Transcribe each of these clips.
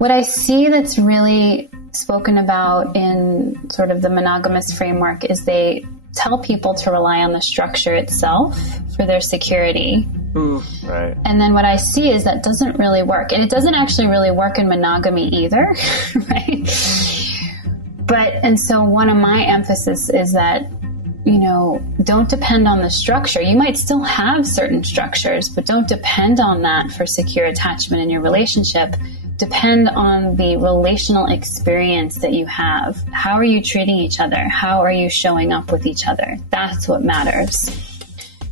What I see that's really spoken about in sort of the monogamous framework is they tell people to rely on the structure itself for their security. Ooh, right. And then what I see is that doesn't really work. And it doesn't actually really work in monogamy either, right? And so one of my emphasis is that, don't depend on the structure. You might still have certain structures, but don't depend on that for secure attachment in your relationship. Depend on the relational experience that you have. How are you treating each other? How are you showing up with each other? That's what matters.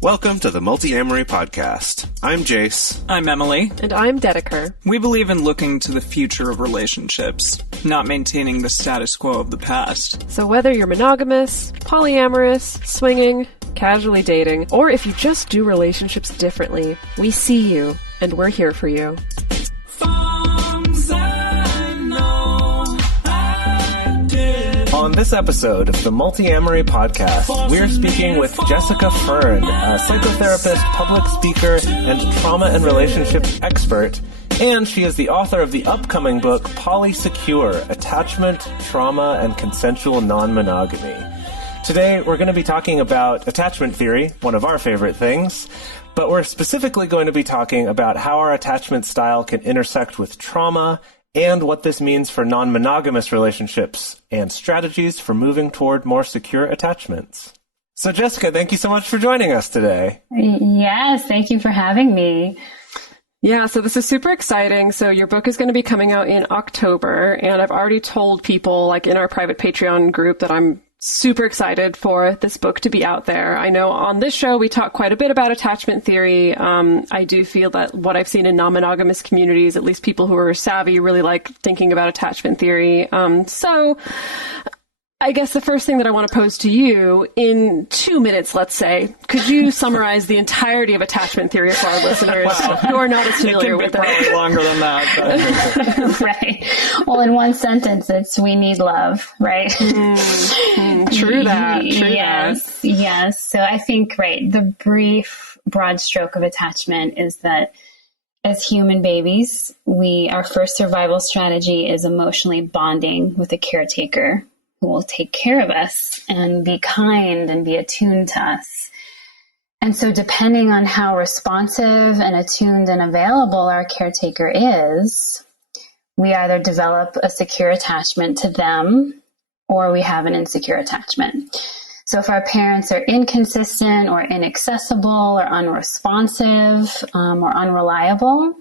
Welcome to the Multiamory podcast. I'm Jase. I'm Emily. And I'm Dedeker. We believe in looking to the future of relationships, not maintaining the status quo of the past. So whether you're monogamous, polyamorous, swinging, casually dating, or if you just do relationships differently, we see you, and we're here for you. On this episode of the Multiamory podcast, we're speaking with Jessica Fern, a psychotherapist, public speaker, and trauma and relationship expert. And she is the author of the upcoming book, Polysecure: Attachment, Trauma, and Consensual Non-Monogamy. Today, we're going to be talking about attachment theory, one of our favorite things, but we're specifically going to be talking about how our attachment style can intersect with trauma and what this means for non-monogamous relationships and strategies for moving toward more secure attachments. So Jessica, thank you so much for joining us today. Yes, thank you for having me. Yeah, so this is super exciting. So your book is going to be coming out in October, and I've already told people, like in our private Patreon group, that I'm super excited for this book to be out there. I know on this show we talk quite a bit about attachment theory. I do feel that what I've seen in non-monogamous communities, at least people who are savvy, really like thinking about attachment theory. So I guess the first thing that I want to pose to you, in 2 minutes, let's say, could you summarize the entirety of attachment theory for our listeners who are not as familiar with it? It can be probably longer than that. But... Right. Well, in one sentence, it's we need love, right? True that. Yes. So I think, right, the brief, broad stroke of attachment is that as human babies, our first survival strategy is emotionally bonding with a caretaker who will take care of us and be kind and be attuned to us. And so depending on how responsive and attuned and available our caretaker is, we either develop a secure attachment to them or we have an insecure attachment. So if our parents are inconsistent or inaccessible or unresponsive or unreliable,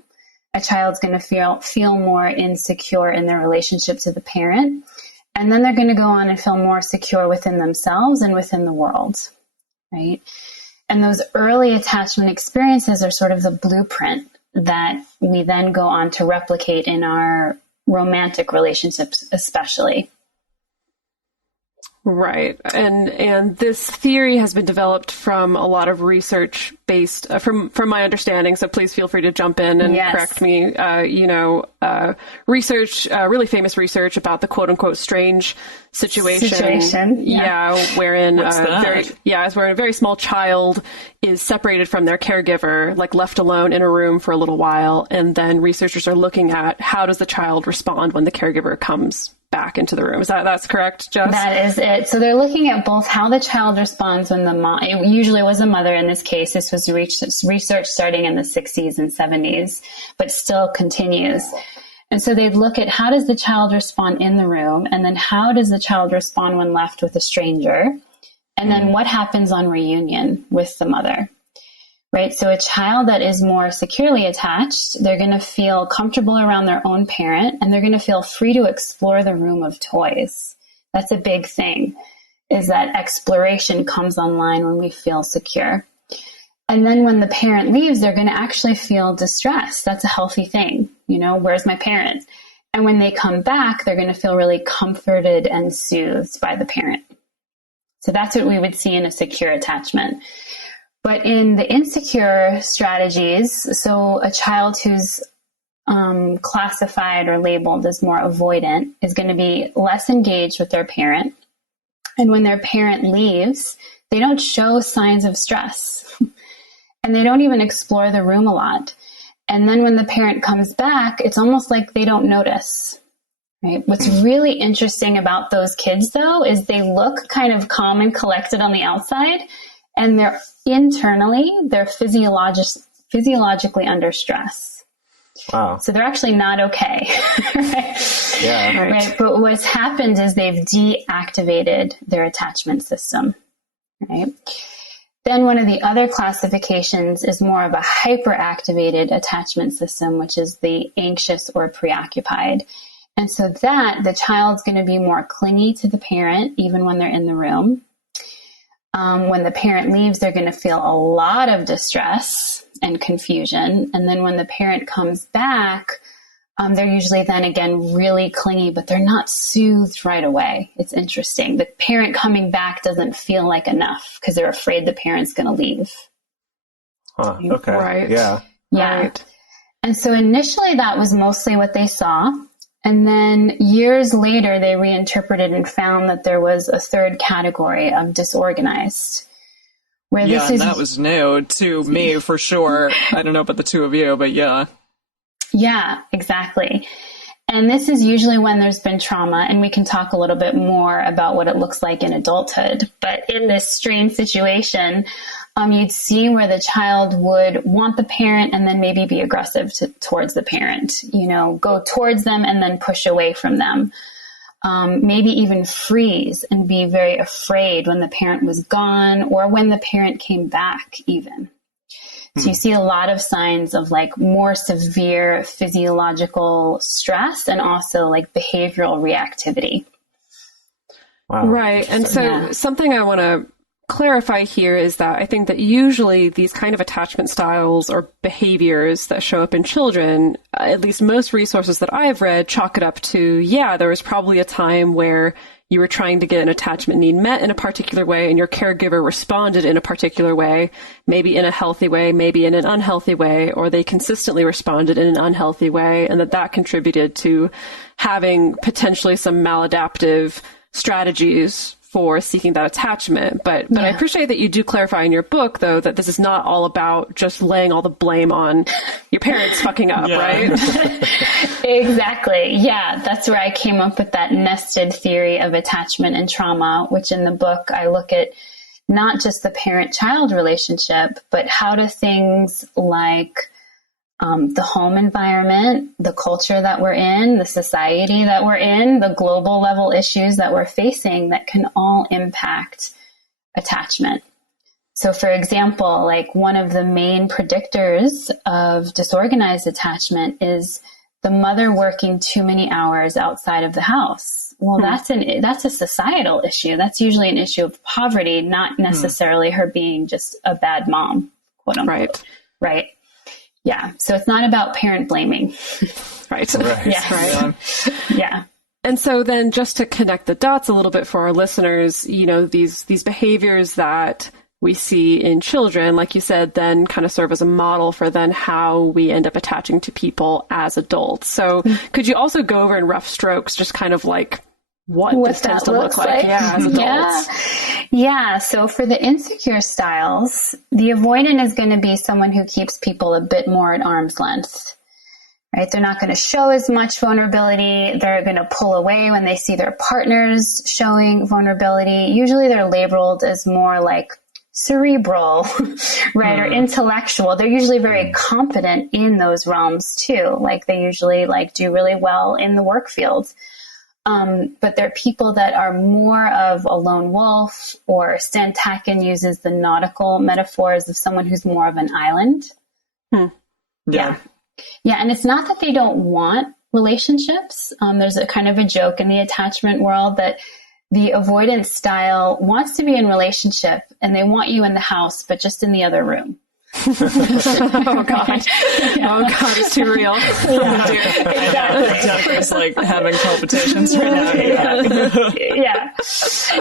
a child's going to feel more insecure in their relationship to the parent. And then they're going to go on and feel more secure within themselves and within the world, right? And those early attachment experiences are sort of the blueprint that we then go on to replicate in our romantic relationships, especially. Right. And this theory has been developed from a lot of research based, from my understanding, so please feel free to jump in and correct me, research, really famous research about the quote unquote strange situation. Yeah. Wherein, where a very small child is separated from their caregiver, like left alone in a room for a little while. And then researchers are looking at how does the child respond when the caregiver comes back into the room. That's correct, Jess? That is it. So they're looking at both how the child responds when the mom, it usually was a mother in this case. This was research starting in the 60s and 70s, but still continues. And so they'd look at how does the child respond in the room, and then how does the child respond when left with a stranger, and then what happens on reunion with the mother. Right. So a child that is more securely attached, they're going to feel comfortable around their own parent, and they're going to feel free to explore the room of toys. That's a big thing, is that exploration comes online when we feel secure. And then when the parent leaves, they're going to actually feel distressed. That's a healthy thing. Where's my parent? And when they come back, they're going to feel really comforted and soothed by the parent. So that's what we would see in a secure attachment. But in the insecure strategies, so a child who's classified or labeled as more avoidant is going to be less engaged with their parent. And when their parent leaves, they don't show signs of stress. And they don't even explore the room a lot. And then when the parent comes back, it's almost like they don't notice. Right? What's really interesting about those kids, though, is they look kind of calm and collected on the outside, and they're physiologically under stress. Wow. So they're actually not okay. Right? Yeah. Right. But what's happened is they've deactivated their attachment system. Right. Then one of the other classifications is more of a hyperactivated attachment system, which is the anxious or preoccupied. And so that the child's going to be more clingy to the parent, even when they're in the room. When the parent leaves, they're going to feel a lot of distress and confusion. And then when the parent comes back, they're usually then again really clingy, but they're not soothed right away. It's interesting. The parent coming back doesn't feel like enough because they're afraid the parent's going to leave. Huh. Okay. Right. Yeah. Yeah. Right. And so initially that was mostly what they saw. And then years later, they reinterpreted and found that there was a third category of disorganized. Where this is, that was new to me for sure. I don't know about the two of you, but yeah. Yeah, exactly. And this is usually when there's been trauma, and we can talk a little bit more about what it looks like in adulthood. But in this strange situation, you'd see where the child would want the parent and then maybe be aggressive towards the parent, go towards them and then push away from them. Maybe even freeze and be very afraid when the parent was gone or when the parent came back even. So you see a lot of signs of like more severe physiological stress and also like behavioral reactivity. Wow. Right. And so something I want to clarify here is that I think that usually these kind of attachment styles or behaviors that show up in children, at least most resources that I've read, chalk it up to, there was probably a time where you were trying to get an attachment need met in a particular way and your caregiver responded in a particular way, maybe in a healthy way, maybe in an unhealthy way, or they consistently responded in an unhealthy way, and that contributed to having potentially some maladaptive strategies for seeking that attachment. But I appreciate that you do clarify in your book, though, that this is not all about just laying all the blame on your parents fucking up, right? Exactly. Yeah, that's where I came up with that nested theory of attachment and trauma, which in the book I look at not just the parent-child relationship, but how do things like the home environment, the culture that we're in, the society that we're in, the global level issues that we're facing that can all impact attachment. So for example, like one of the main predictors of disorganized attachment is the mother working too many hours outside of the house. Well, that's a societal issue. That's usually an issue of poverty, not necessarily her being just a bad mom, quote unquote. Right. Yeah. So it's not about parent blaming. Right. Yes. Yeah. And so then just to connect the dots a little bit for our listeners, these behaviors that we see in children, like you said, then kind of serve as a model for then how we end up attaching to people as adults. So could you also go over in rough strokes, just kind of like what this tends to look like as adults? Yeah. So for the insecure styles, the avoidant is going to be someone who keeps people a bit more at arm's length, right? They're not going to show as much vulnerability. They're going to pull away when they see their partners showing vulnerability. Usually they're labeled as more like cerebral, right? Or intellectual. They're usually very competent in those realms too. Like they usually do really well in the work field. But they're people that are more of a lone wolf, or Stan Tatkin uses the nautical metaphors of someone who's more of an island. Yeah. And it's not that they don't want relationships. There's a kind of a joke in the attachment world that the avoidance style wants to be in relationship and they want you in the house, but just in the other room. Oh God! Oh God! It's too real. Exactly. Dedeker's like having palpitations right now.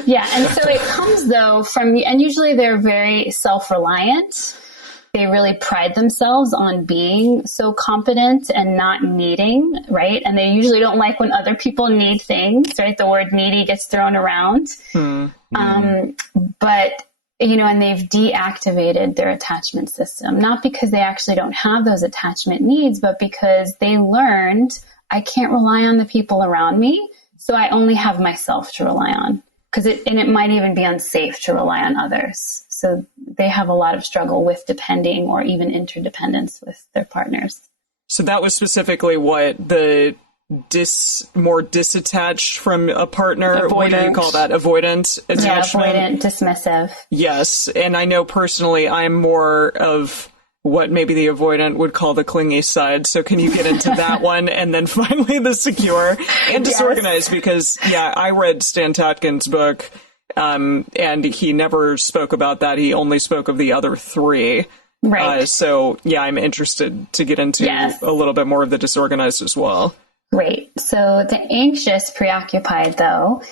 Yeah. And so it comes though from, and usually they're very self-reliant. They really pride themselves on being so competent and not needing, right? And they usually don't like when other people need things, right? The word needy gets thrown around. But and they've deactivated their attachment system, not because they actually don't have those attachment needs, but because they learned I can't rely on the people around me. So I only have myself to rely on, it might even be unsafe to rely on others. So they have a lot of struggle with depending or even interdependence with their partners. So that was specifically what the more disattached from a partner. Avoidant. What do you call that? Avoidant attachment? Yeah, avoidant, dismissive. Yes. And I know personally I'm more of what maybe the avoidant would call the clingy side. So can you get into that one? And then finally the secure and disorganized, because I read Stan Tatkin's book, and he never spoke about that. He only spoke of the other three. Right. I'm interested to get into a little bit more of the disorganized as well. Great. So the anxious preoccupied, though,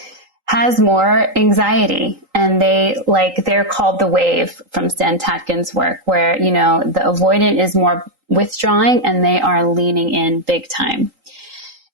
has more anxiety, and they're called the wave from Stan Tatkin's work, where, the avoidant is more withdrawing and they are leaning in big time.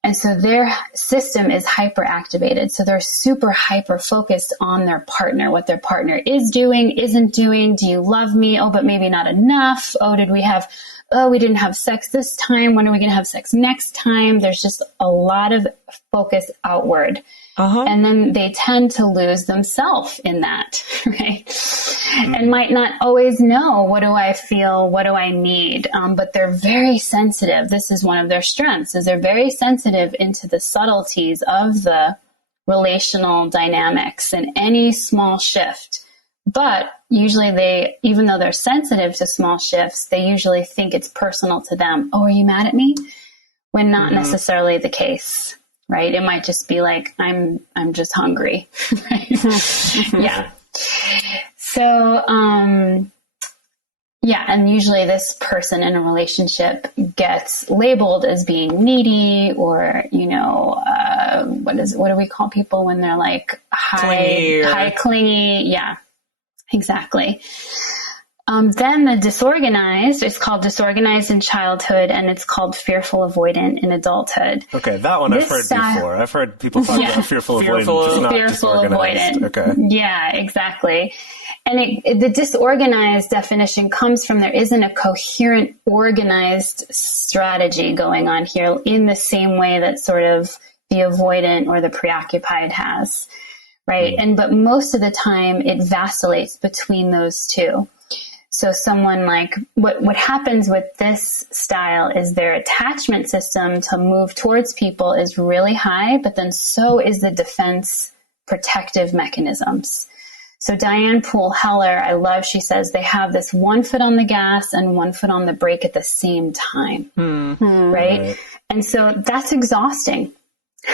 And so their system is hyperactivated. So they're super hyper focused on their partner, what their partner is doing, isn't doing. Do you love me? Oh, but maybe not enough. We didn't have sex this time. When are we going to have sex next time? There's just a lot of focus outward. And then they tend to lose themselves in that, right? And might not always know, what do I feel? What do I need? But they're very sensitive. This is one of their strengths, is they're very sensitive into the subtleties of the relational dynamics and any small shift. But usually even though they're sensitive to small shifts, they usually think it's personal to them. Oh, are you mad at me? When not necessarily the case. Right? It might just be like, I'm just hungry. Right? Yeah. So, and usually this person in a relationship gets labeled as being needy, or, what do we call people when they're like high clingy? Yeah, exactly. Then the disorganized, it's called disorganized in childhood, and it's called fearful avoidant in adulthood. Okay, that one I've heard before. I've heard people talk about fearful avoidant, just not disorganized. Okay. Yeah, exactly. And the disorganized definition comes from there isn't a coherent, organized strategy going on here in the same way that sort of the avoidant or the preoccupied has, right? But most of the time it vacillates between those two. So someone like, what happens with this style is their attachment system to move towards people is really high, but then so is the defense protective mechanisms. So Diane Poole Heller, I love, she says they have this one foot on the gas and one foot on the brake at the same time, right? And so that's exhausting,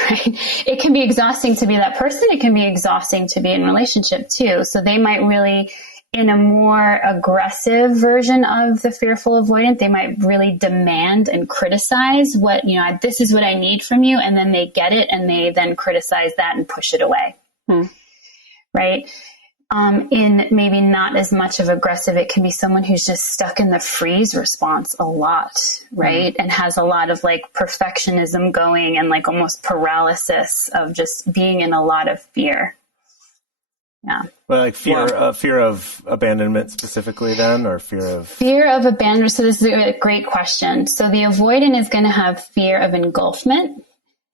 right? It can be exhausting to be that person. It can be exhausting to be in a relationship too. So they might really, in a more aggressive version of the fearful avoidant, they might really demand and criticize what, this is what I need from you. And then they get it and they then criticize that and push it away. Right? In maybe not as much of aggressive, it can be someone who's just stuck in the freeze response a lot, right? And has a lot of like perfectionism going and like almost paralysis of just being in a lot of fear. Yeah. Well, like fear of abandonment specifically then, or fear of abandonment. So this is a great question. So the avoidant is going to have fear of engulfment.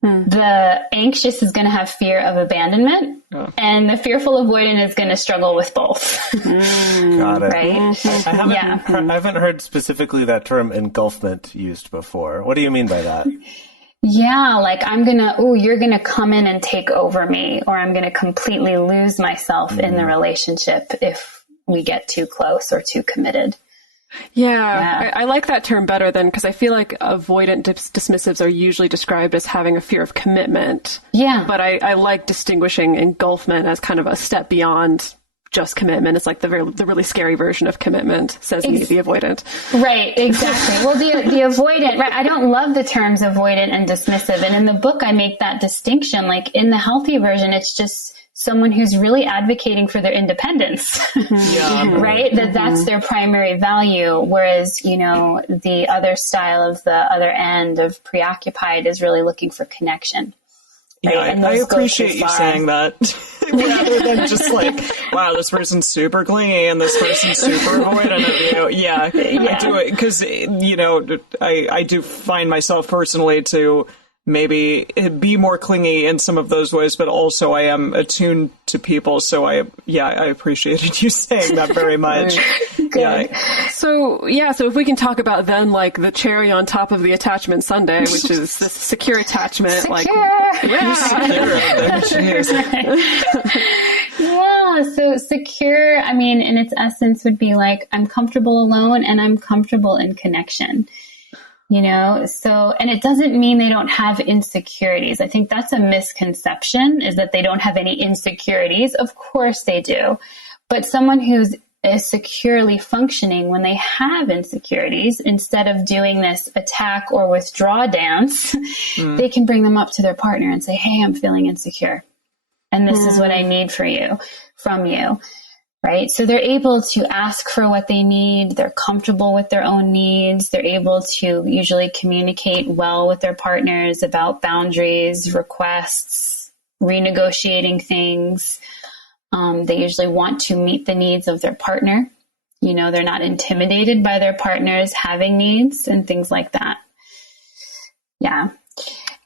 The anxious is going to have fear of abandonment, and the fearful avoidant is going to struggle with both. Got it. Right? I haven't heard specifically that term engulfment used before. What do you mean by that? Yeah, like you're going to come in and take over me, or I'm going to completely lose myself in the relationship if we get too close or too committed. Yeah. I like that term better than, because I feel like avoidant dismissives are usually described as having a fear of commitment. Yeah. But I like distinguishing engulfment as kind of a step beyond just commitment. It's like the really scary version of commitment, says me, the avoidant. Right, exactly. Well, the avoidant, right? I don't love the terms avoidant and dismissive. And in the book, I make that distinction. Like in the healthy version, it's just someone who's really advocating for their independence, right? That's their primary value. Whereas, the other style of the other end of preoccupied is really looking for connection. Right? Yeah, And I those go appreciate too you far. saying that rather than just like, wow, this person's super clingy and this person's super avoidant of you. Yeah, I do it because, I do find myself personally to maybe be more clingy in some of those ways, but also I am attuned to people. So I appreciated you saying that very much. Good. Yeah. So if we can talk about then like the cherry on top of the attachment sundae, which is this secure attachment. Yeah, so secure, I mean, in its essence would be like, I'm comfortable alone and I'm comfortable in connection. So, and it doesn't mean they don't have insecurities. I think that's a misconception, is that they don't have any insecurities. Of course they do. But someone who's is securely functioning, when they have insecurities, instead of doing this attack or withdraw dance, they can bring them up to their partner and say, hey, I'm feeling insecure. And this is what I need from you. Right? So they're able to ask for what they need. They're comfortable with their own needs. They're able to usually communicate well with their partners about boundaries, requests, renegotiating things. They usually want to meet the needs of their partner. They're not intimidated by their partners having needs and things like that. Yeah.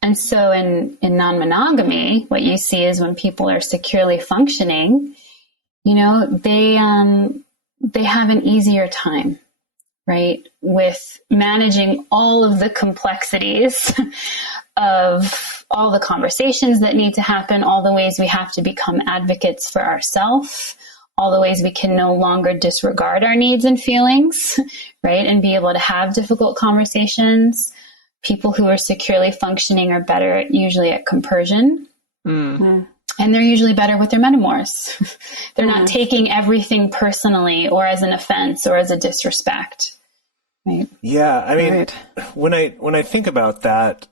And so in non-monogamy, what you see is when people are securely functioning, they have an easier time, right, with managing all of the complexities of all the conversations that need to happen, all the ways we have to become advocates for ourselves, all the ways we can no longer disregard our needs and feelings, right, and be able to have difficult conversations. People who are securely functioning are better usually at compersion. Mm-hmm. And they're usually better with their metamors. They're not taking everything personally or as an offense or as a disrespect. Right? Yeah, I mean, when I think about that,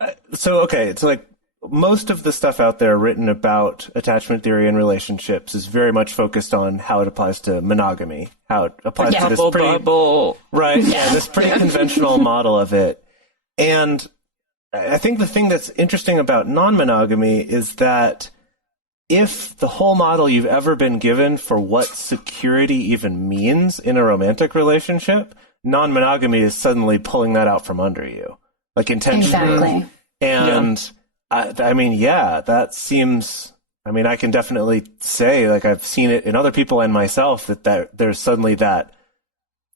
it's like most of the stuff out there written about attachment theory and relationships is very much focused on how it applies to monogamy, how it applies to this pretty bubble. Right, this pretty conventional model of it. And I think the thing that's interesting about non-monogamy is that if the whole model you've ever been given for what security even means in a romantic relationship, non-monogamy is suddenly pulling that out from under you, like intentionally. Exactly. And that seems, I can definitely say, like, I've seen it in other people and myself, that there's suddenly that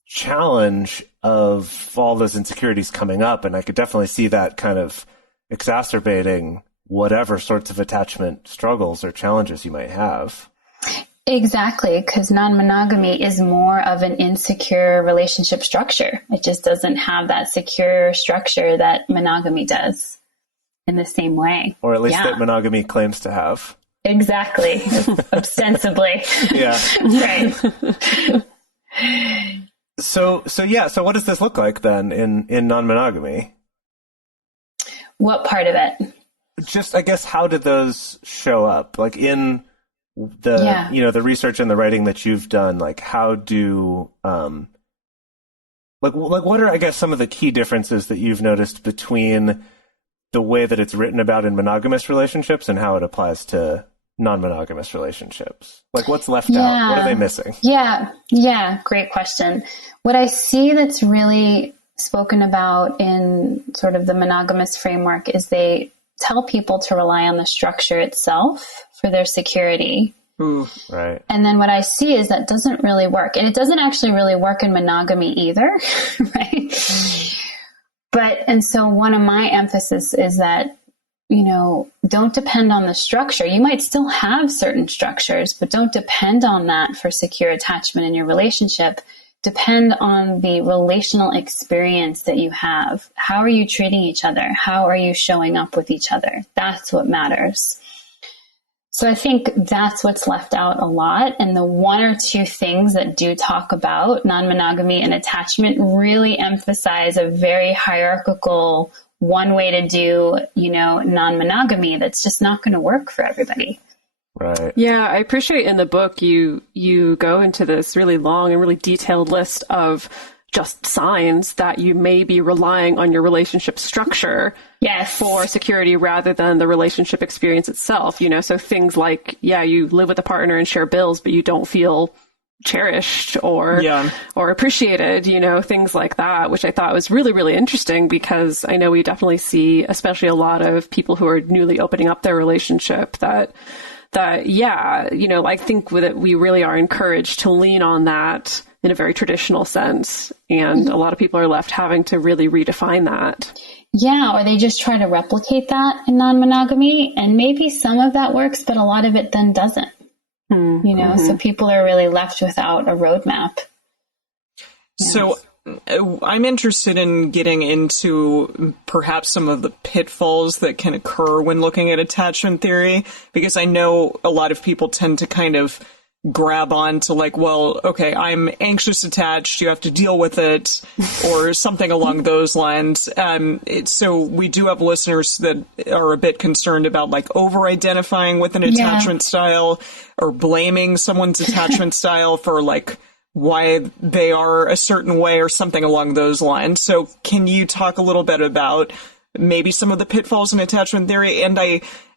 challenge of all those insecurities coming up, and I could definitely see that kind of exacerbating whatever sorts of attachment struggles or challenges you might have. Exactly, because non-monogamy is more of an insecure relationship structure. It just doesn't have that secure structure that monogamy does in the same way. Or at least that monogamy claims to have. Exactly, ostensibly. Yeah. Right. So what does this look like then in non-monogamy? What part of it? Just, I guess, how did those show up? Like in the, the research and the writing that you've done, like how do, what are, I guess, some of the key differences that you've noticed between the way that it's written about in monogamous relationships and how it applies to non-monogamous relationships? Like, what's left out? What are they missing? Yeah. Great question. What I see that's really spoken about in sort of the monogamous framework is they tell people to rely on the structure itself for their security. Ooh, right. And then what I see is that doesn't really work. And it doesn't actually really work in monogamy either, right? And so one of my emphasis is that, don't depend on the structure. You might still have certain structures, but don't depend on that for secure attachment in your relationship. Depend on the relational experience that you have. How are you treating each other? How are you showing up with each other? That's what matters. So I think that's what's left out a lot. And the one or two things that do talk about non-monogamy and attachment really emphasize a very hierarchical one way to do, non-monogamy that's just not going to work for everybody. Right. Yeah, I appreciate in the book you go into this really long and really detailed list of just signs that you may be relying on your relationship structure for security rather than the relationship experience itself, so things like, you live with a partner and share bills, but you don't feel cherished or appreciated, things like that, which I thought was really, really interesting, because I know we definitely see, especially a lot of people who are newly opening up their relationship, that I think that we really are encouraged to lean on that in a very traditional sense. And a lot of people are left having to really redefine that. Yeah, or they just try to replicate that in non-monogamy. And maybe some of that works, but a lot of it then doesn't. So people are really left without a roadmap. Yes. So I'm interested in getting into perhaps some of the pitfalls that can occur when looking at attachment theory, because I know a lot of people tend to kind of grab on to like, well, okay, I'm anxious attached, you have to deal with it, or something along those lines. So we do have listeners that are a bit concerned about like over-identifying with an attachment style, or blaming someone's attachment style for like why they are a certain way or something along those lines. So can you talk a little bit about maybe some of the pitfalls in attachment theory? And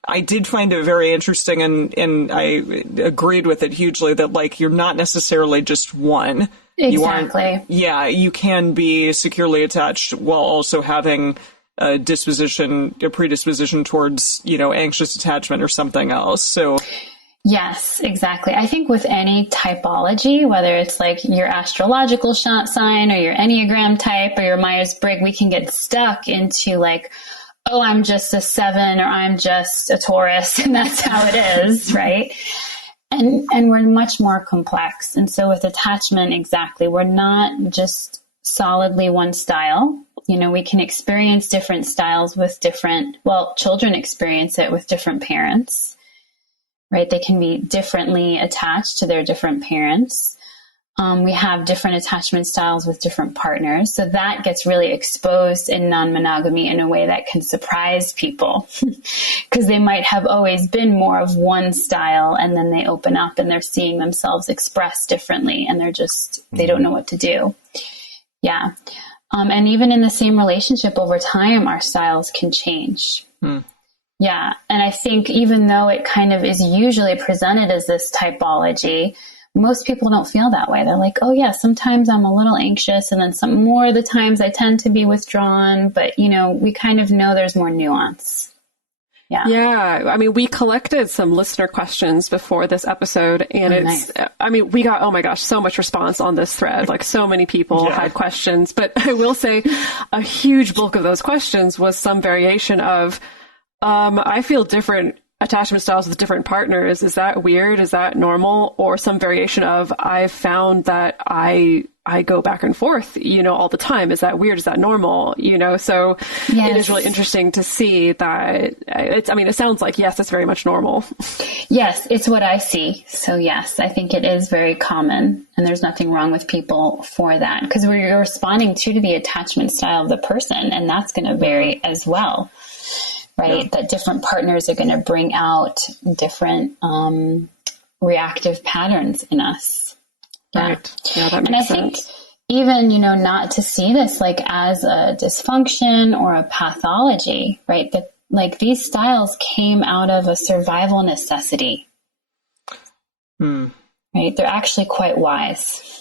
I did find it very interesting, and I agreed with it hugely, that like you're not necessarily just one. Exactly. You can be securely attached while also having a predisposition towards, anxious attachment or something else. So yes, exactly. I think with any typology, whether it's like your astrological sign or your Enneagram type or your Myers-Briggs, we can get stuck into like, oh, I'm just a 7 or I'm just a Taurus, and that's how it is, right? And we're much more complex. And so with attachment, exactly, we're not just solidly one style. We can experience different styles with children experience it with different parents. Right? They can be differently attached to their different parents. We have different attachment styles with different partners. So that gets really exposed in non-monogamy in a way that can surprise people, because they might have always been more of one style, and then they open up and they're seeing themselves expressed differently, and they don't know what to do. Yeah. And even in the same relationship over time, our styles can change. Yeah. And I think even though it kind of is usually presented as this typology, most people don't feel that way. They're like, oh yeah, sometimes I'm a little anxious, and then some more of the times I tend to be withdrawn, but we kind of know there's more nuance. Yeah. Yeah. I mean, we collected some listener questions before this episode, and nice. We got, oh my gosh, so much response on this thread. Like so many people had questions, but I will say a huge bulk of those questions was some variation of, I feel different attachment styles with different partners. Is that weird? Is that normal? Or some variation of, I've found that I go back and forth, all the time. Is that weird? Is that normal? So It is really interesting to see that it sounds like, yes, it's very much normal. Yes, it's what I see. So yes, I think it is very common, and there's nothing wrong with people for that, because we're responding to the attachment style of the person, and that's going to vary as well. Right. Yeah. That different partners are going to bring out different reactive patterns in us. Yeah. Right. Yeah, that makes sense. And I think even, not to see this like as a dysfunction or a pathology, right? That like these styles came out of a survival necessity. Right. They're actually quite wise.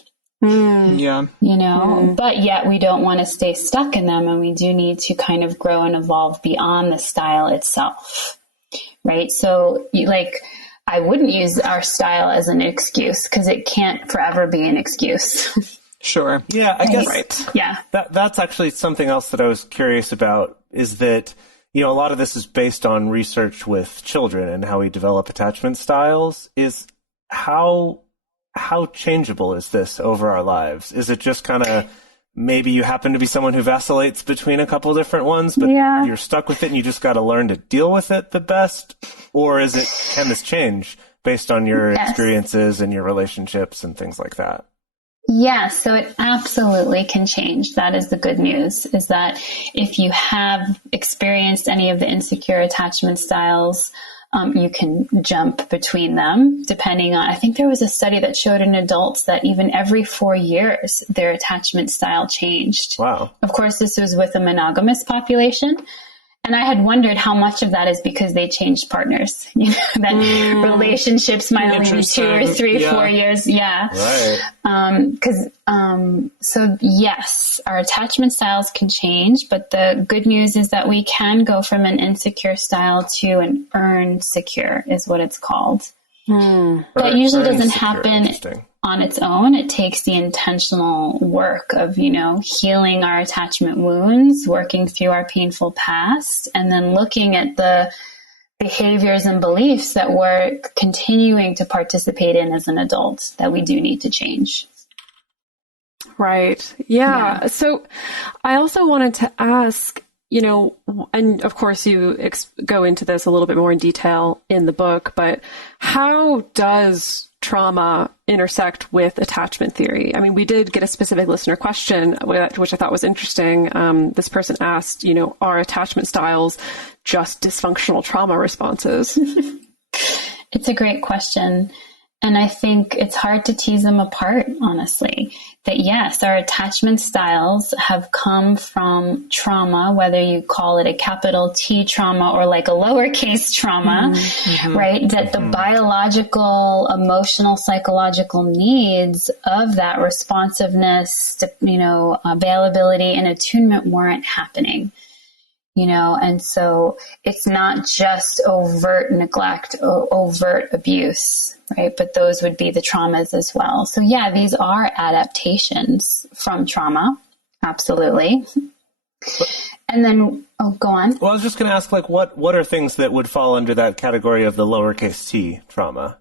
Yeah. But yet we don't want to stay stuck in them, and we do need to kind of grow and evolve beyond the style itself. Right. So I wouldn't use our style as an excuse, because it can't forever be an excuse. Sure. Yeah, I guess. Right. Yeah. That's actually something else that I was curious about, is that, a lot of this is based on research with children and how we develop attachment styles. Is how changeable is this over our lives? Is it just kind of, maybe you happen to be someone who vacillates between a couple different ones, but you're stuck with it and you just got to learn to deal with it the best? Or can this change based on your experiences and your relationships and things like that? Yeah, so it absolutely can change. That is the good news, is that if you have experienced any of the insecure attachment styles, you can jump between them depending on, I think there was a study that showed in adults that even every 4 years, their attachment style changed. Wow. Of course, this was with a monogamous population. And I had wondered how much of that is because they changed partners, that relationships might only be 2 or 3, 4 years. Yeah. Right. So yes, our attachment styles can change, but the good news is that we can go from an insecure style to an earned secure is what it's called. That usually doesn't happen on its own. It takes the intentional work of, healing our attachment wounds, working through our painful past, and then looking at the behaviors and beliefs that we're continuing to participate in as an adult that we do need to change. Right. Yeah. So I also wanted to ask, and of course you go into this a little bit more in detail in the book, but how does trauma intersect with attachment theory? I mean, we did get a specific listener question, which I thought was interesting. This person asked, are attachment styles just dysfunctional trauma responses? It's a great question. And I think it's hard to tease them apart, honestly. That yes, our attachment styles have come from trauma, whether you call it a capital T trauma or like a lowercase trauma, right? That the biological, emotional, psychological needs of that responsiveness, availability and attunement weren't happening. And so it's not just overt neglect, overt abuse, right? But those would be the traumas as well. So yeah, these are adaptations from trauma. Absolutely. And then, go on. Well, I was just going to ask, what are things that would fall under that category of the lowercase t trauma?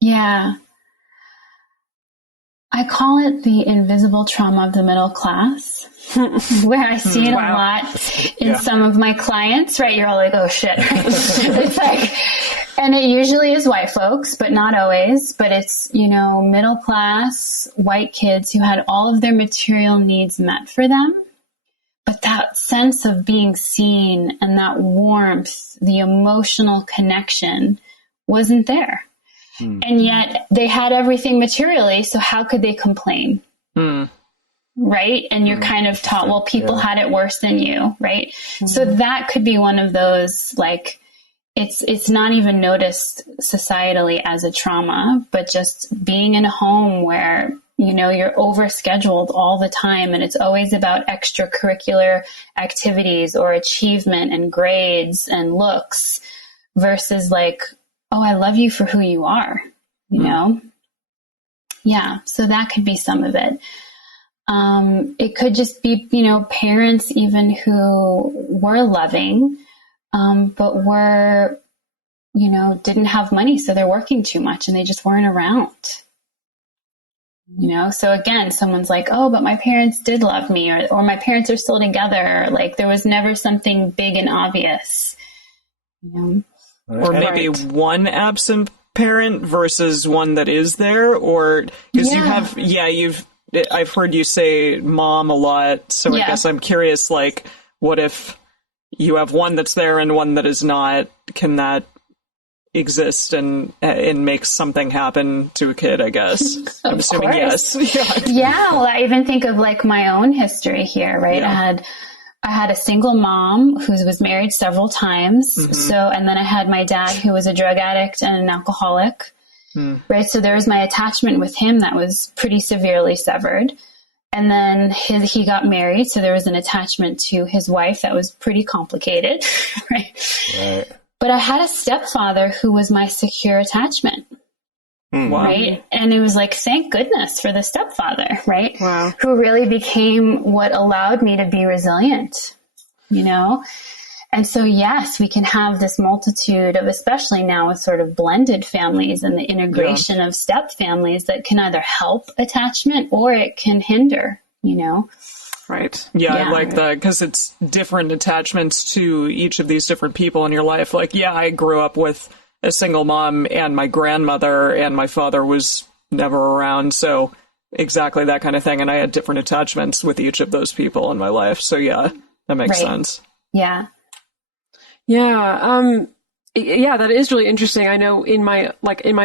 Yeah. I call it the invisible trauma of the middle class, where I see it a lot in some of my clients, right? You're all like, oh shit. It's like, and it usually is white folks, but not always, but it's, middle class white kids who had all of their material needs met for them. But that sense of being seen and that warmth, the emotional connection wasn't there. And yet they had everything materially. So how could they complain? Right. And you're kind of taught, well, people had it worse than you. Right. So that could be one of those, it's not even noticed societally as a trauma, but just being in a home where, you're overscheduled all the time and it's always about extracurricular activities or achievement and grades and looks versus oh, I love you for who you are, Yeah, so that could be some of it. It could just be, parents even who were loving, but were, didn't have money, so they're working too much and they just weren't around. So again, someone's like, oh, but my parents did love me, or my parents are still together. There was never something big and obvious, Or maybe one absent parent versus one that is there, or because I've heard you say mom a lot. So I guess I'm curious, what if you have one that's there and one that is not? Can that exist and make something happen to a kid, I guess? I'm assuming yes. Well, I even think of my own history here, right? Yeah. I had a single mom who was married several times. So, and then I had my dad who was a drug addict and an alcoholic, right? So there was my attachment with him that was pretty severely severed. And then he got married. So there was an attachment to his wife that was pretty complicated, right? But I had a stepfather who was my secure attachment. Right. And it was thank goodness for the stepfather, right? Wow. Who really became what allowed me to be resilient, And so, yes, we can have this multitude of, especially now with sort of blended families and the integration of step families that can either help attachment or it can hinder, Right. Yeah, I like that because it's different attachments to each of these different people in your life. I grew up with a single mom and my grandmother, and my father was never around. So exactly that kind of thing. And I had different attachments with each of those people in my life. So yeah, that makes sense. Yeah. Yeah. Yeah, that is really interesting. I know in my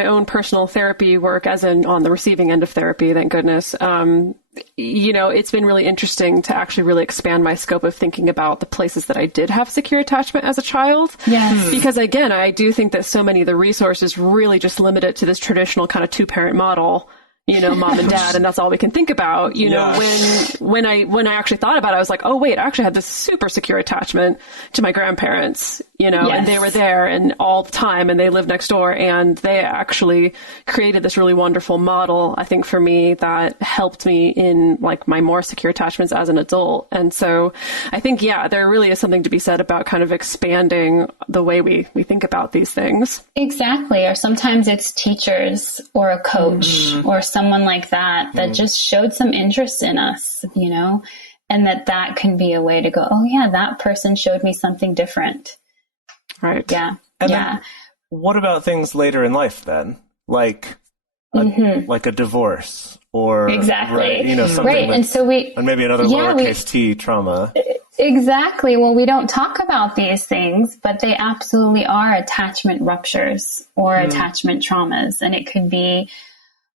own personal therapy work, as in on the receiving end of therapy, thank goodness, it's been really interesting to actually really expand my scope of thinking about the places that I did have secure attachment as a child. Yes. Because again, I do think that so many of the resources really just limit it to this traditional kind of two-parent model, mom and dad, and that's all we can think about. When I actually thought about it, I was like, oh wait, I actually had this super secure attachment to my grandparents, Yes. and they were there and all the time, and they lived next door, and they actually created this really wonderful model, I think, for me that helped me in like my more secure attachments as an adult. And so I think, there really is something to be said about kind of expanding the way we think about these things. Exactly. Or sometimes it's teachers or a coach or someone like that just showed some interest in us, and that can be a way to go, oh yeah, that person showed me something different. Right. Yeah. And yeah. then what about things later in life then? Like a divorce or exactly. Something right. And so and maybe another lowercase t trauma. Exactly. Well, we don't talk about these things, but they absolutely are attachment ruptures or attachment traumas. And it could be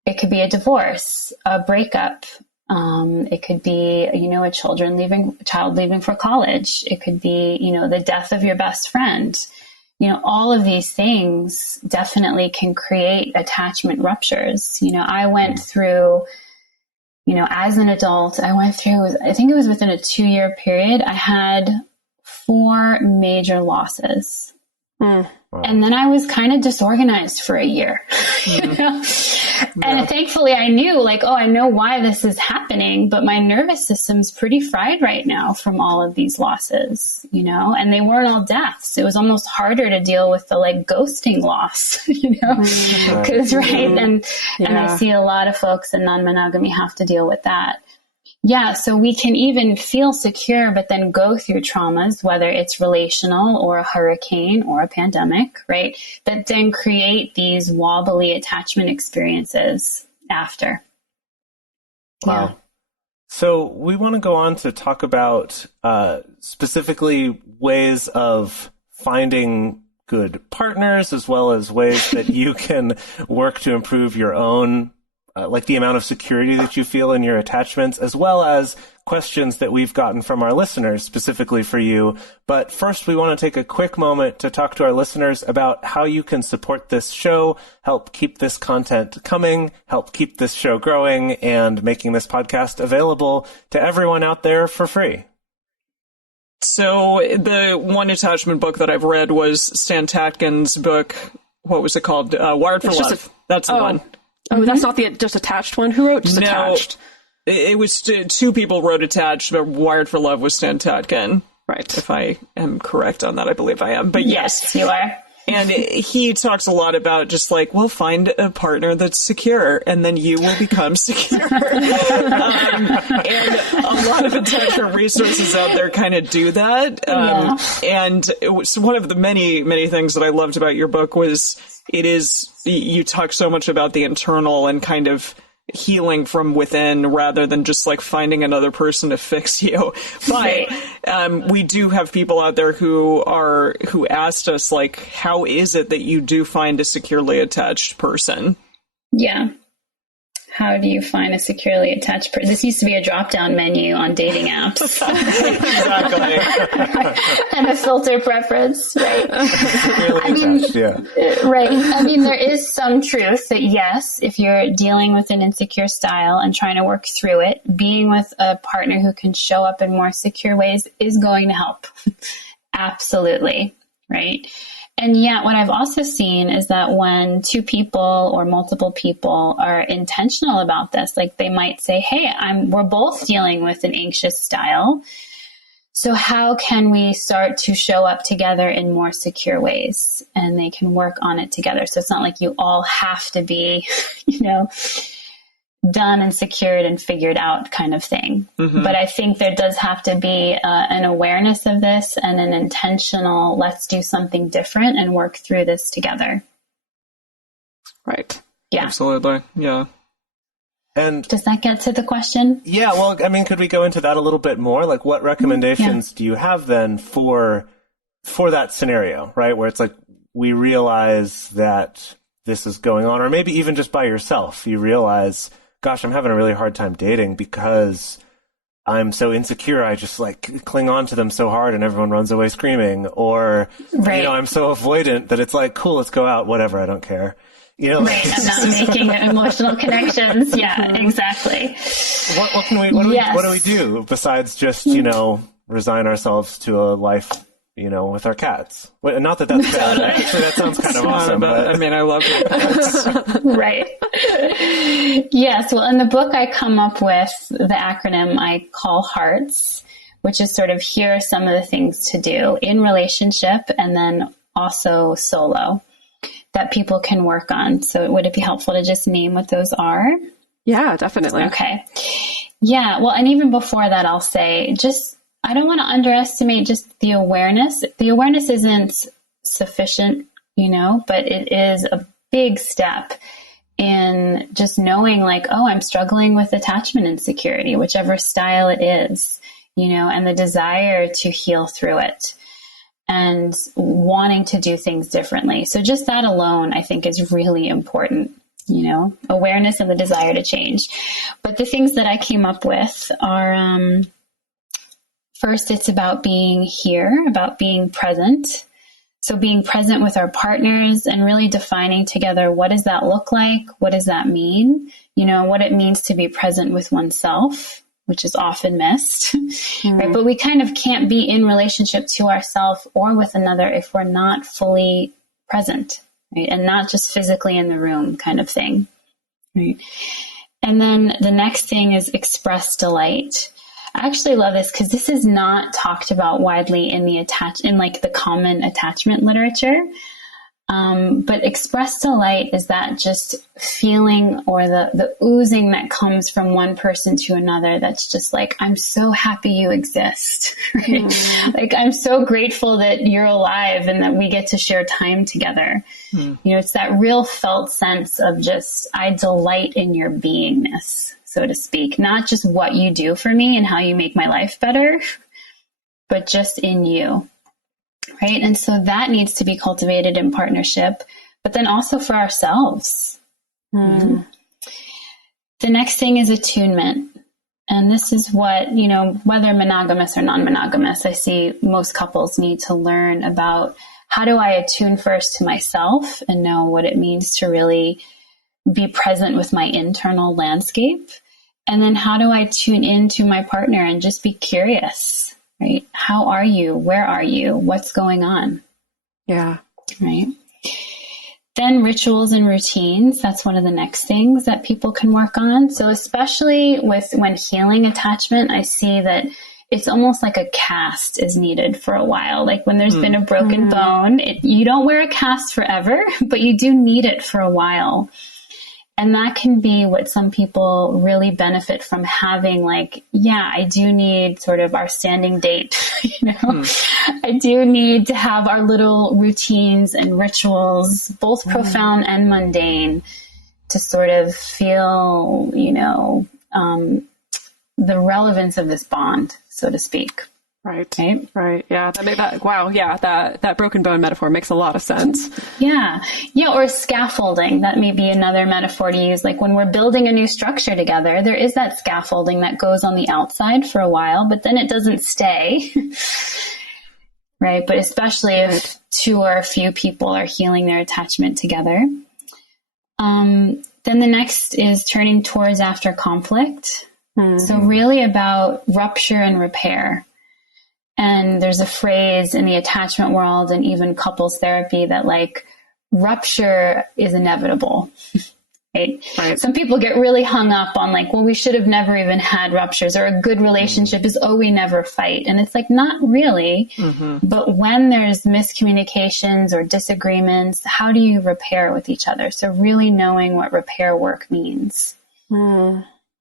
a divorce, a breakup. It could be, a child leaving for college. It could be, the death of your best friend. All of these things definitely can create attachment ruptures. I went through, as an adult, I think it was within a 2-year period, I had 4 major losses. And then I was kind of disorganized for a year, And thankfully I knew I know why this is happening, but my nervous system's pretty fried right now from all of these losses, and they weren't all deaths. It was almost harder to deal with the ghosting loss, because, and I see a lot of folks in non-monogamy have to deal with that. Yeah, so we can even feel secure, but then go through traumas, whether it's relational or a hurricane or a pandemic, right? That then create these wobbly attachment experiences after. Wow. Yeah. So we want to go on to talk about specifically ways of finding good partners, as well as ways that you can work to improve your own the amount of security that you feel in your attachments, as well as questions that we've gotten from our listeners specifically for you. But first, we want to take a quick moment to talk to our listeners about how you can support this show, help keep this content coming, help keep this show growing, and making this podcast available to everyone out there for free. So the one attachment book that I've read was Stan Tatkin's book. What was it called? Wired for Love. That's the one. Oh, that's not the just attached one? Who wrote just attached? It was 2 people wrote attached, but Wired for Love was Stan Tatkin. Right. If I am correct on that, I believe I am. But yes you are. And he talks a lot about just find a partner that's secure, and then you will become secure. And a lot of attachment resources out there kind of do that. And it was one of the many, many things that I loved about your book was you talk so much about the internal and kind of healing from within rather than just finding another person to fix you. But we do have people out there who asked us how is it that you do find a securely attached person? Yeah. How do you find a securely attached person? This used to be a drop-down menu on dating apps. Exactly. And a filter preference, right? Attached, right. I mean, there is some truth that yes, if you're dealing with an insecure style and trying to work through it, being with a partner who can show up in more secure ways is going to help. Absolutely. Right. And yet what I've also seen is that when 2 people or multiple people are intentional about this, they might say, hey, we're both dealing with an anxious style. So how can we start to show up together in more secure ways? And they can work on it together. So it's not like you all have to be, done and secured and figured out kind of thing. Mm-hmm. But I think there does have to be an awareness of this and an intentional, let's do something different and work through this together. Right. Yeah. Absolutely. Yeah. And does that get to the question? Yeah. Well, I mean, could we go into that a little bit more? What recommendations do you have then for that scenario, right? Where it's we realize that this is going on, or maybe even just by yourself, you realize, gosh, I'm having a really hard time dating because I'm so insecure. I just like cling on to them so hard and everyone runs away screaming. Or, right. I'm so avoidant that it's like, cool, let's go out, whatever, I don't care. Right, I'm not making emotional connections. Yeah, exactly. What do we do besides just, resign ourselves to a life, with our cats? Not that that's bad. Actually, that sounds kind of awesome. But I love it. Right. Yes. Well, in the book, I come up with the acronym I call HEARTS, which is sort of here are some of the things to do in relationship and then also solo that people can work on. So would it be helpful to just name what those are? Yeah, definitely. Okay. Yeah. Well, and even before that, I'll say I don't want to underestimate just the awareness. The awareness isn't sufficient, but it is a big step in just knowing like, oh, I'm struggling with attachment insecurity, whichever style it is, and the desire to heal through it and wanting to do things differently. So just that alone, I think, is really important, awareness and the desire to change. But the things that I came up with are, first, it's about being here, about being present. So being present with our partners and really defining together, what does that look like? What does that mean? What it means to be present with oneself, which is often missed, right? But we kind of can't be in relationship to ourselves or with another if we're not fully present, right? And not just physically in the room kind of thing, right? And then the next thing is express delight. I actually love this because this is not talked about widely in the common attachment literature. But express delight is that just feeling or the oozing that comes from one person to another. That's just like, I'm so happy you exist, right? Like, I'm so grateful that you're alive and that we get to share time together. It's that real felt sense of just, I delight in your beingness, so to speak, not just what you do for me and how you make my life better, but just in you. Right. And so that needs to be cultivated in partnership, but then also for ourselves. The next thing is attunement. And this is what, whether monogamous or non-monogamous, I see most couples need to learn about how do I attune first to myself and know what it means to really be present with my internal landscape. And then how do I tune into my partner and just be curious? Right? How are you? Where are you? What's going on? Yeah. Right. Then rituals and routines. That's one of the next things that people can work on. So especially when healing attachment, I see that it's almost like a cast is needed for a while. Like when there's been a broken bone, you don't wear a cast forever, but you do need it for a while. And that can be what some people really benefit from having, like, yeah, I do need sort of our standing date, I do need to have our little routines and rituals, both profound and mundane, to sort of feel, the relevance of this bond, so to speak. Right. Yeah. That broken bone metaphor makes a lot of sense. Yeah. Or scaffolding. That may be another metaphor to use. Like when we're building a new structure together, there is that scaffolding that goes on the outside for a while, but then it doesn't stay. Right. But especially if two or a few people are healing their attachment together. Then the next is turning towards after conflict. So really about rupture and repair. And there's a phrase in the attachment world and even couples therapy that like rupture is inevitable, right? Some people get really hung up on like, well, we should have never even had ruptures, or a good relationship is, oh, we never fight. And it's like, not really. But when there's miscommunications or disagreements, how do you repair with each other? So really knowing what repair work means.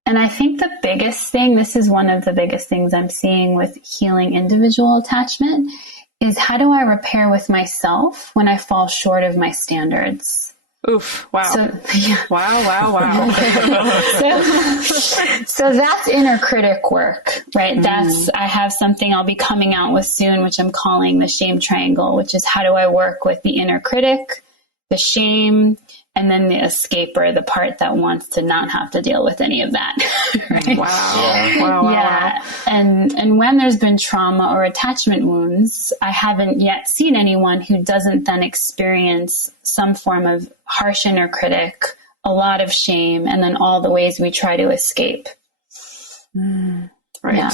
And I think the biggest thing, this is one of the biggest things I'm seeing with healing individual attachment, is how do I repair with myself when I fall short of my standards? Oof. Wow. So, yeah. Wow. So that's inner critic work, right? I have something I'll be coming out with soon, which I'm calling the shame triangle, which is how do I work with the inner critic, the shame, and then the escaper, the part that wants to not have to deal with any of that. Right? Wow. Yeah. And when there's been trauma or attachment wounds, I haven't yet seen anyone who doesn't then experience some form of harsh inner critic, a lot of shame, and then all the ways we try to escape. Right.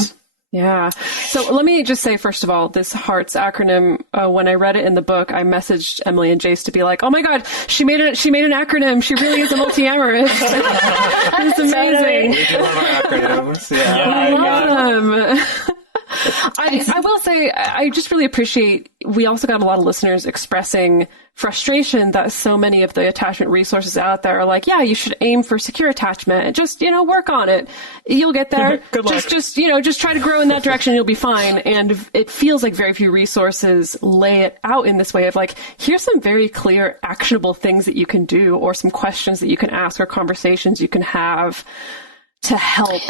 Yeah. So let me just say, first of all, this HEARTS acronym, when I read it in the book, I messaged Emily and Jase to be like, oh my God, she made an acronym. She really is a multi-amorist. It's amazing. We do love our acronyms. Yeah. I love them. I will say, I just really appreciate, we also got a lot of listeners expressing frustration that so many of the attachment resources out there are like, yeah, you should aim for secure attachment. Just, work on it. You'll get there. Good luck. Just try to grow in that direction. You'll be fine. And it feels like very few resources lay it out in this way of like, here's some very clear, actionable things that you can do, or some questions that you can ask, or conversations you can have to help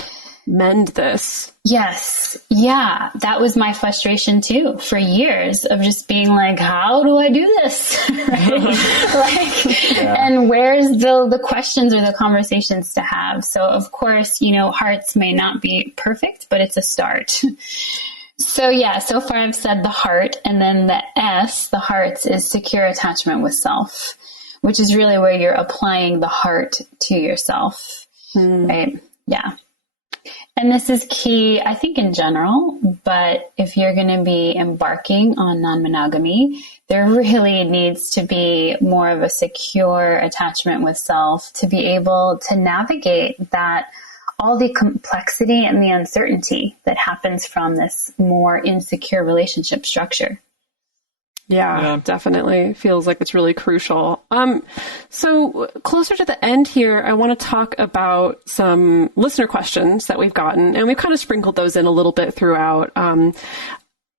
mend this. Yes. Yeah. That was my frustration too, for years, of just being like, how do I do this? Right? And where's the questions or the conversations to have? So of course, HEARTS may not be perfect, but it's a start. So yeah, so far I've said the heart, and then the S, the HEARTS, is secure attachment with self, which is really where you're applying the heart to yourself. Right? Yeah. And this is key, I think, in general, but if you're going to be embarking on non-monogamy, there really needs to be more of a secure attachment with self to be able to navigate that, all the complexity and the uncertainty that happens from this more insecure relationship structure. Yeah, definitely. Feels like it's really crucial. So closer to the end here, I want to talk about some listener questions that we've gotten, and we've kind of sprinkled those in a little bit throughout.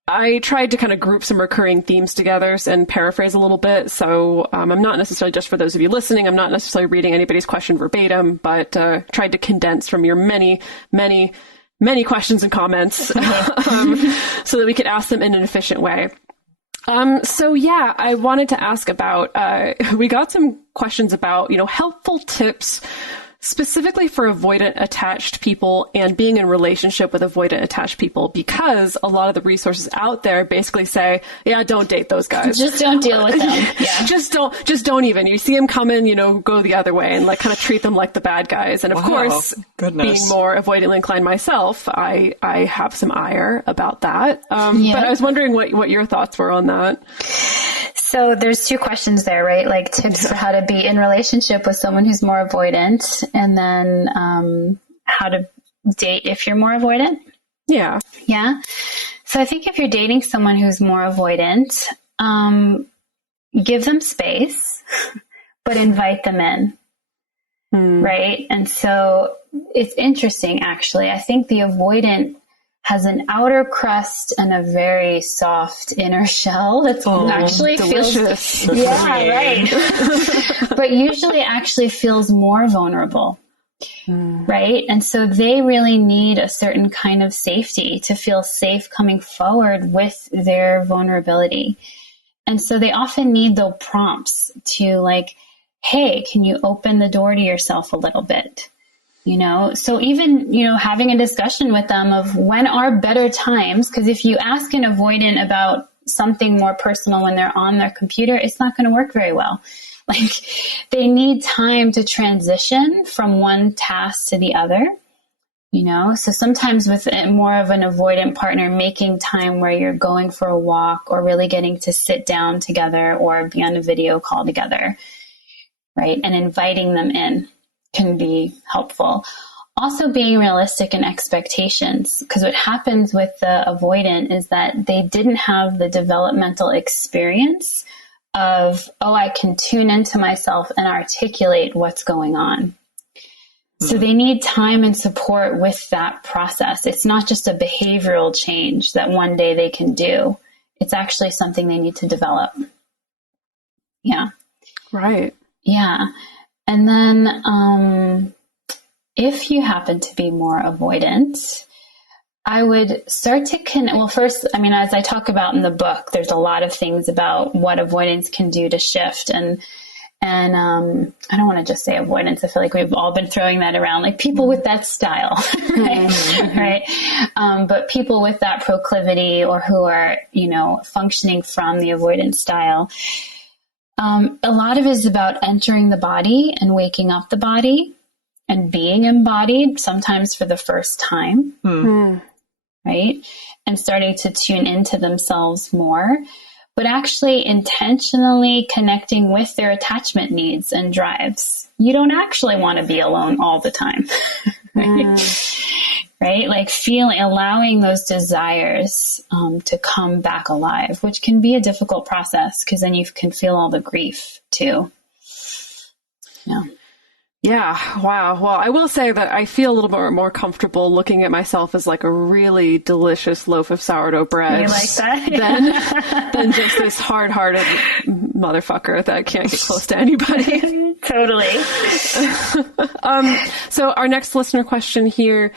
I tried to kind of group some recurring themes together and paraphrase a little bit. So I'm not necessarily, just for those of you listening, I'm not necessarily reading anybody's question verbatim, but tried to condense from your many questions and comments so that we could ask them in an efficient way. I wanted to ask about, we got some questions about, helpful tips specifically for avoidant attached people and being in relationship with avoidant attached people, because a lot of the resources out there basically say, yeah, don't date those guys. Just don't deal with them. Yeah. just don't even. You see them coming, go the other way and like kind of treat them like the bad guys. And of course, being more avoidantly inclined myself, I have some ire about that. But I was wondering what your thoughts were on that. So there's two questions there, right? Like tips for how to be in relationship with someone who's more avoidant, and then how to date if you're more avoidant. Yeah. Yeah. So I think if you're dating someone who's more avoidant, give them space, but invite them in. Right? And so it's interesting, actually. I think the avoidant has an outer crust and a very soft inner shell that's actually delicious. Feels, yeah, right. But usually actually feels more vulnerable, right? And so they really need a certain kind of safety to feel safe coming forward with their vulnerability. And so they often need those prompts to like, hey, can you open the door to yourself a little bit? So even, having a discussion with them of when are better times, because if you ask an avoidant about something more personal when they're on their computer, it's not going to work very well. Like they need time to transition from one task to the other, so sometimes with more of an avoidant partner, making time where you're going for a walk or really getting to sit down together or be on a video call together, right? And inviting them in can be helpful. Also being realistic in expectations, because what happens with the avoidant is that they didn't have the developmental experience of, I can tune into myself and articulate what's going on. So they need time and support with that process. It's not just a behavioral change that one day they can do. It's actually something they need to develop. Yeah. Right. Yeah. And then if you happen to be more avoidant, I would start to well, first, I mean, as I talk about in the book, there's a lot of things about what avoidance can do to shift. And I don't want to just say avoidance. I feel like we've all been throwing that around, like people with that style, right? Mm-hmm. Right. But people with that proclivity or who are, functioning from the avoidance style, a lot of it is about entering the body and waking up the body and being embodied, sometimes for the first time. Mm. Right? And starting to tune into themselves more, but actually intentionally connecting with their attachment needs and drives. You don't actually want to be alone all the time, right? Right? Like allowing those desires to come back alive, which can be a difficult process because then you can feel all the grief too. Yeah. Yeah. Wow. Well, I will say that I feel a little more comfortable looking at myself as like a really delicious loaf of sourdough bread. You like that? than just this hard-hearted motherfucker that can't get close to anybody. Totally. So our next listener question here,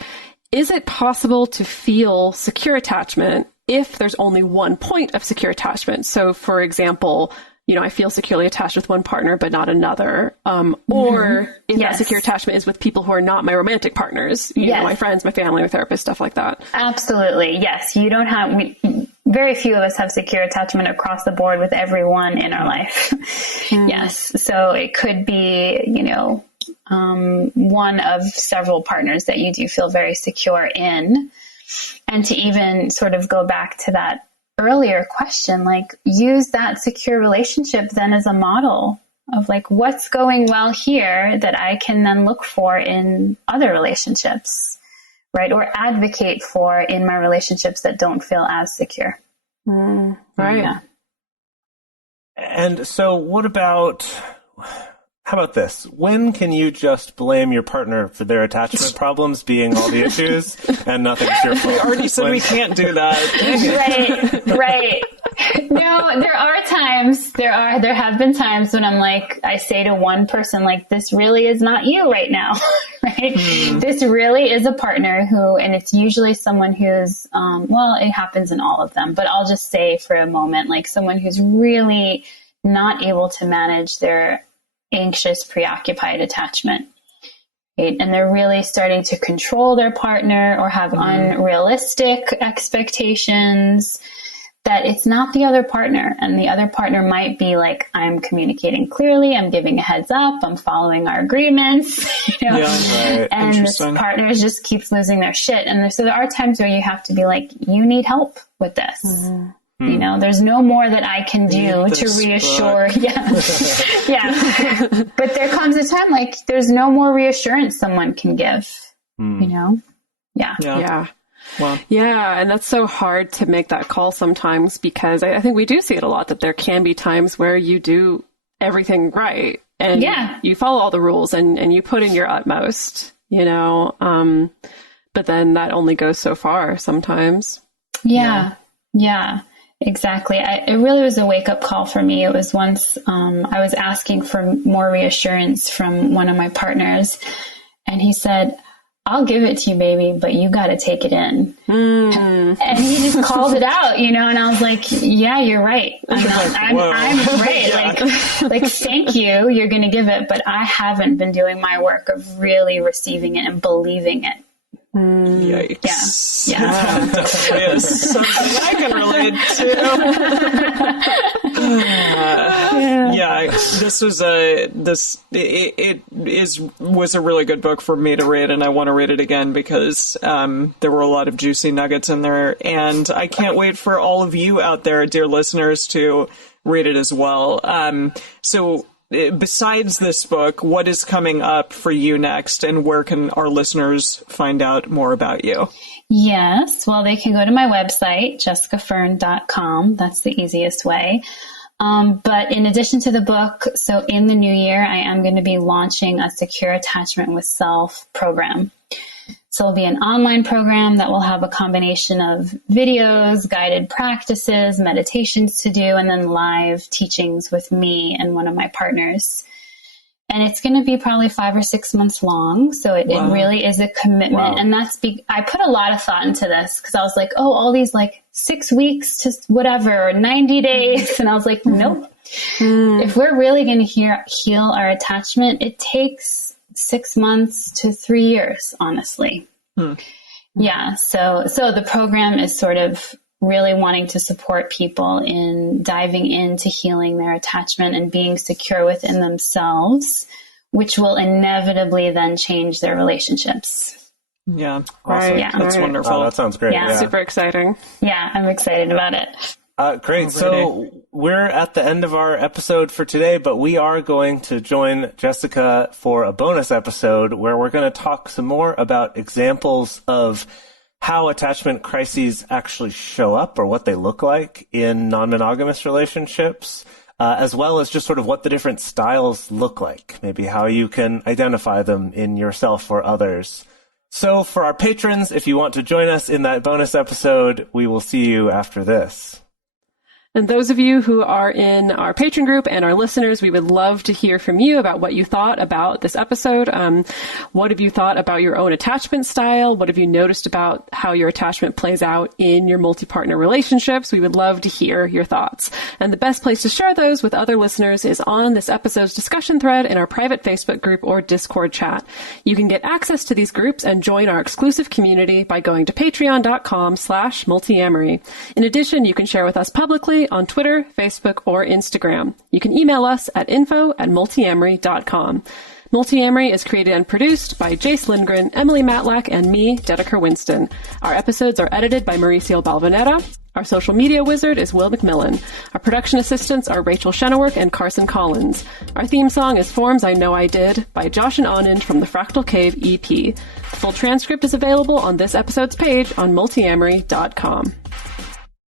is it possible to feel secure attachment if there's only one point of secure attachment? So for example, I feel securely attached with one partner, but not another. Or if that secure attachment is with people who are not my romantic partners, my friends, my family, my therapist, stuff like that. Absolutely. Yes. You don't have, very few of us have secure attachment across the board with everyone in our life. Yes. So it could be, one of several partners that you do feel very secure in. And to even sort of go back to that earlier question, like use that secure relationship then as a model of like what's going well here that I can then look for in other relationships, right? Or advocate for in my relationships that don't feel as secure. Right. Yeah. And so how about this? When can you just blame your partner for their attachment problems being all the issues and nothing's your fault? We already said we can't do that. Right. No, there have been times when I'm like, I say to one person, like, this really is not you right now, right? This really is a partner and it's usually someone who's, it happens in all of them, but I'll just say for a moment, like someone who's really not able to manage their anxious, preoccupied attachment. Right? And they're really starting to control their partner or have unrealistic expectations that it's not the other partner. And the other partner might be like, I'm communicating clearly, I'm giving a heads up, I'm following our agreements, and this partner just keeps losing their shit. And so there are times where you have to be like, you need help with this. There's no more that I can do to reassure. Yeah. But there comes a time like there's no more reassurance someone can give, Yeah. Wow. Yeah. And that's so hard to make that call sometimes because I think we do see it a lot that there can be times where you do everything right and you follow all the rules and you put in your utmost, but then that only goes so far sometimes. Yeah. Exactly. It really was a wake-up call for me. It was once I was asking for more reassurance from one of my partners, and he said, I'll give it to you, baby, but you got to take it in. And he just called it out, and I was like, yeah, you're right. I'm right. Like, thank you. You're going to give it, but I haven't been doing my work of really receiving it and believing it. Yikes. Yeah. That definitely is something I can relate to. This was a really good book for me to read, and I want to read it again because there were a lot of juicy nuggets in there, and I can't wait for all of you out there, dear listeners, to read it as well. So besides this book, what is coming up for you next, and where can our listeners find out more about you? Yes, well, they can go to my website, jessicafern.com. That's the easiest way. But in addition to the book, so in the new year, I am going to be launching a Secure Attachment with Self program. So it'll be an online program that will have a combination of videos, guided practices, meditations to do, and then live teachings with me and one of my partners. And it's going to be probably 5 or 6 months long. So it really is a commitment. Wow. And I put a lot of thought into this because I was like, oh, all these like 6 weeks to whatever, 90 days. And I was like, nope. If we're really going to heal our attachment, it takes 6 months to 3 years, honestly. Yeah. So the program is sort of really wanting to support people in diving into healing their attachment and being secure within themselves, which will inevitably then change their relationships. Yeah. Right. Yeah. That's wonderful. Oh, that sounds great. Yeah. Yeah. Super exciting. Yeah, I'm excited about it. Great. So we're at the end of our episode for today, but we are going to join Jessica for a bonus episode where we're going to talk some more about examples of how attachment crises actually show up or what they look like in non-monogamous relationships, as well as just sort of what the different styles look like, maybe how you can identify them in yourself or others. So for our patrons, if you want to join us in that bonus episode, we will see you after this. And those of you who are in our patron group and our listeners, we would love to hear from you about what you thought about this episode. What have you thought about your own attachment style? What have you noticed about how your attachment plays out in your multi-partner relationships? We would love to hear your thoughts. And the best place to share those with other listeners is on this episode's discussion thread in our private Facebook group or Discord chat. You can get access to these groups and join our exclusive community by going to patreon.com/multiamory. In addition, you can share with us publicly on Twitter, Facebook, or Instagram. You can email us at info@multiamory.com. Multiamory is created and produced by Jase Lindgren, Emily Matlack, and me, Dedeker Winston. Our episodes are edited by Mauricio Balvanera. Our social media wizard is Will McMillan. Our production assistants are Rachel Shennework and Carson Collins. Our theme song is Forms I Know I Did by Josh and Anand from the Fractal Cave EP. The full transcript is available on this episode's page on multiamory.com.